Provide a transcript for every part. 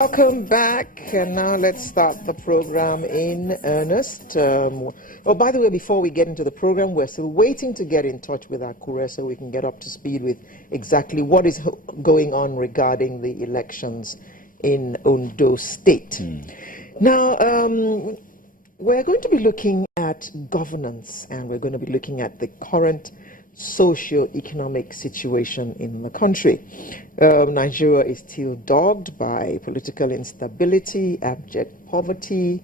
Welcome back, and now let's start the program in earnest. By the way, before we get into the program, we're still waiting to get in touch with Akure so we can get up to speed with exactly what is going on regarding the elections in Ondo State. Now, we're going to be looking at governance, and we're going to be looking at the current socio-economic situation in the country. Nigeria is still dogged by political instability, abject poverty,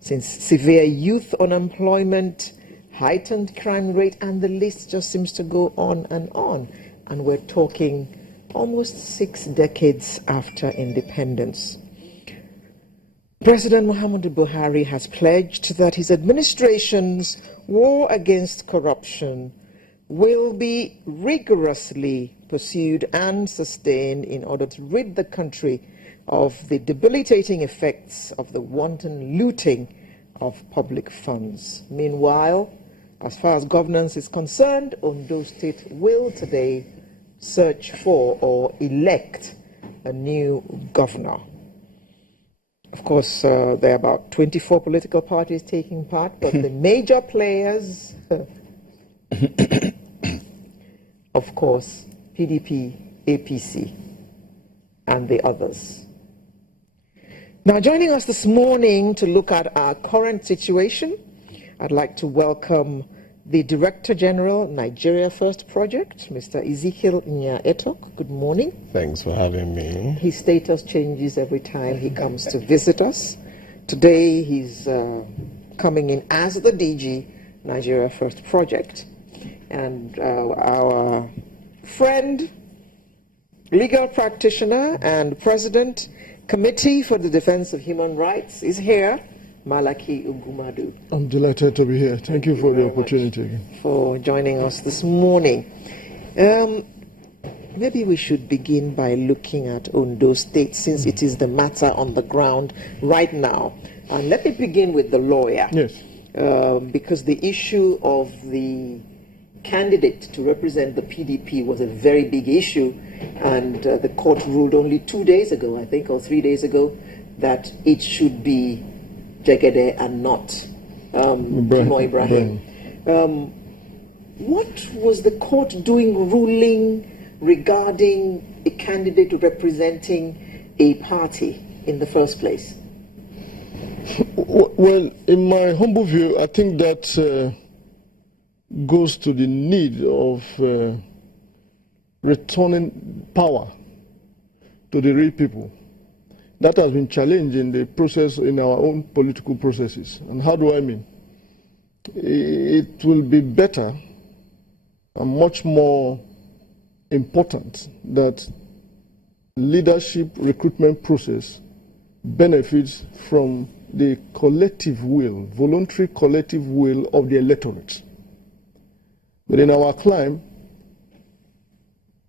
severe youth unemployment, heightened crime rate, and the list just seems to go on. And we're talking almost 6 decades after independence. President Muhammadu Buhari has pledged that his administration's war against corruption will be rigorously pursued and sustained in order to rid the country of the debilitating effects of the wanton looting of public funds. Meanwhile, as far as governance is concerned, Ondo State will today search for or elect a new governor. Of course, there are about 24 political parties taking part, but the major players of course, PDP, APC, and the others. Now, joining us this morning to look at our current situation, I'd like to welcome the Director General, Nigeria First Project, Mr. Ezekiel Nya-Etok. Good morning. Thanks for having me. His status changes every time he comes to visit us. Today, he's coming in as the DG, Nigeria First Project. And our friend, legal practitioner and president, Committee for the Defense of Human Rights is here, Malaki Ugumadu. I'm delighted to be here. Thank you for the opportunity. For joining us this morning. Maybe we should begin by looking at Ondo State, since it is the matter on the ground right now. And let me begin with the lawyer. Yes. Because the issue of the candidate to represent the PDP was a very big issue, and the court ruled only 2 days ago, I think, or 3 days ago, that it should be Jegede and not Ibrahim. What was the court doing ruling regarding a candidate representing a party in the first place? Well, in my humble view, I think that goes to the need of returning power to the real people. That has been challenged in the process, in our own political processes. And how do I mean? It will be better and much more important that leadership recruitment process benefits from the collective will, voluntary collective will of the electorate. But in our climb,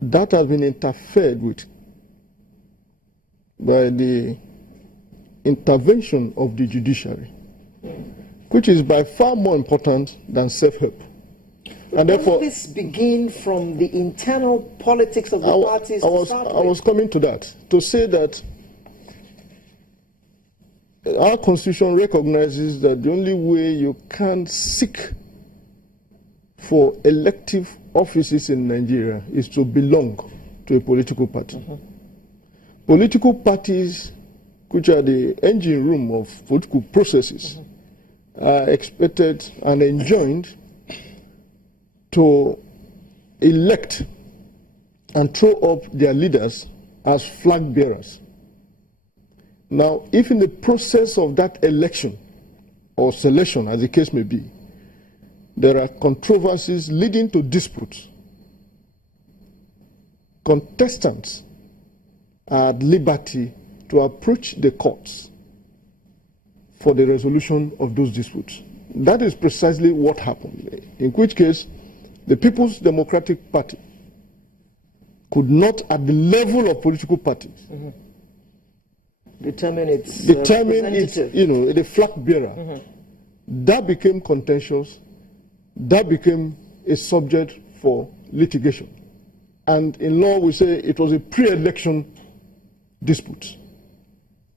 that has been interfered with by the intervention of the judiciary, which is by far more important than self-help. And therefore, does this begin from the internal politics of the parties? I was coming to that, to say that our constitution recognizes that the only way you can seek for elective offices in Nigeria is to belong to a political party. Political parties, which are the engine room of political processes, are expected and enjoined to elect and throw up their leaders as flag bearers. Now, if in the process of that election or selection, as the case may be, there are controversies leading to disputes, contestants are at liberty to approach the courts for the resolution of those disputes. That is precisely what happened, in which case the People's Democratic Party could not, at the level of political parties, determine its the flag bearer. That became contentious. That became a subject for litigation. And in law, we say it was a pre-election dispute.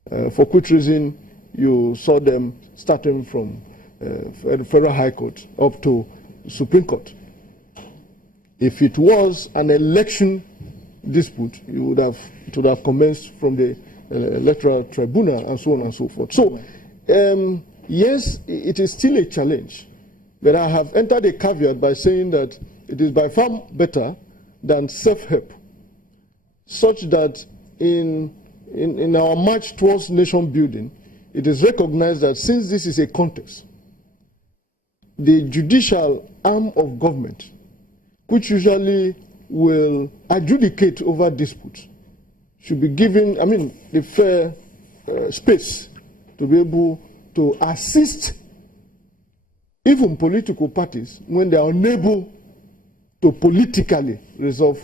For which reason you saw them starting from Federal High Court up to Supreme Court. If it was an election dispute, it would have commenced from the electoral tribunal and so on and so forth. So, yes, it is still a challenge, but I have entered a caveat by saying that it is by far better than self-help, such that in our march towards nation building, it is recognized that since this is a contest, the judicial arm of government, which usually will adjudicate over disputes, should be given, the fair space to be able to assist even political parties when they are unable to politically resolve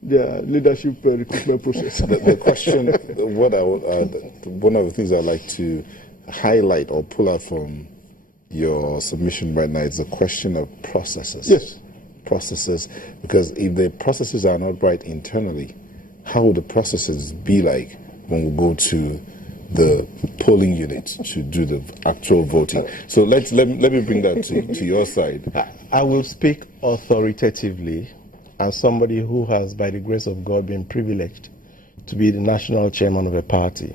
their leadership recruitment process. The question, one of the things I'd like to highlight or pull out from your submission right now is the question of processes. Yes. Processes, because if the processes are not right internally, how would the processes be like when we go to the polling unit to do the actual voting? So let me bring that to your side. I will speak authoritatively as somebody who has, by the grace of God, been privileged to be the national chairman of a party.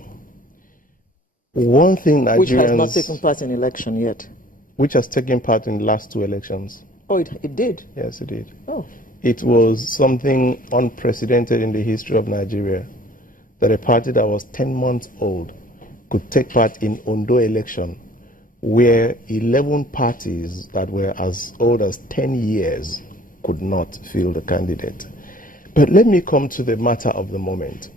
One thing Nigerians... Which has not taken part in election yet. Which has taken part in the last 2 elections. Oh, it did? Yes, it did. Oh. It was something unprecedented in the history of Nigeria that a party that was 10 months old could take part in Ondo election, where 11 parties that were as old as 10 years could not field a candidate. But let me come to the matter of the moment.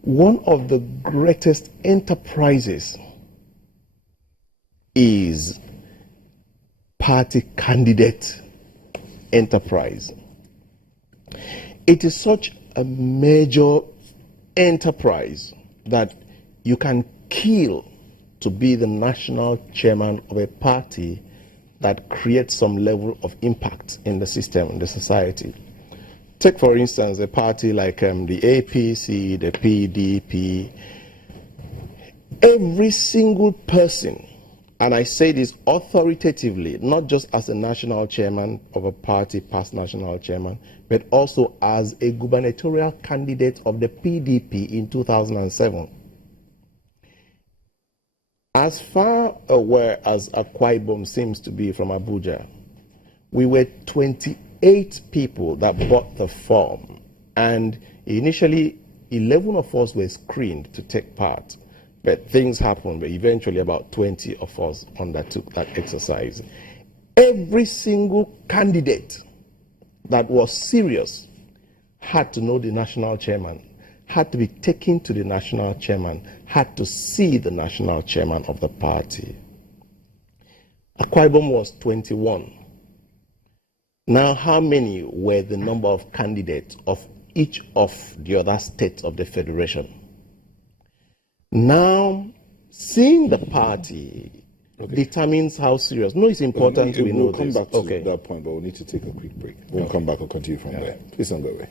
One of the greatest enterprises is party candidate enterprise. It is such a major enterprise that you can kill to be the national chairman of a party that creates some level of impact in the system, in the society. Take, for instance, a party like the APC, the PDP. Every single person, and I say this authoritatively, not just as a national chairman of a party, past national chairman, but also as a gubernatorial candidate of the PDP in 2007. As far away as Akwa Ibom seems to be from Abuja, we were 28 people that bought the form, and initially 11 of us were screened to take part, but things happened, but eventually about 20 of us undertook that exercise. Every single candidate that was serious had to know the national chairman, had to be taken to the national chairman, had to see the national chairman of the party. Akwa Ibom was 21. Now, how many were the number of candidates of each of the other states of the federation? Now, seeing the party determines how serious. No, it's important we know this. We'll come back to that that point, but we'll need to take a quick break. We'll come back and continue from there. Please don't go away.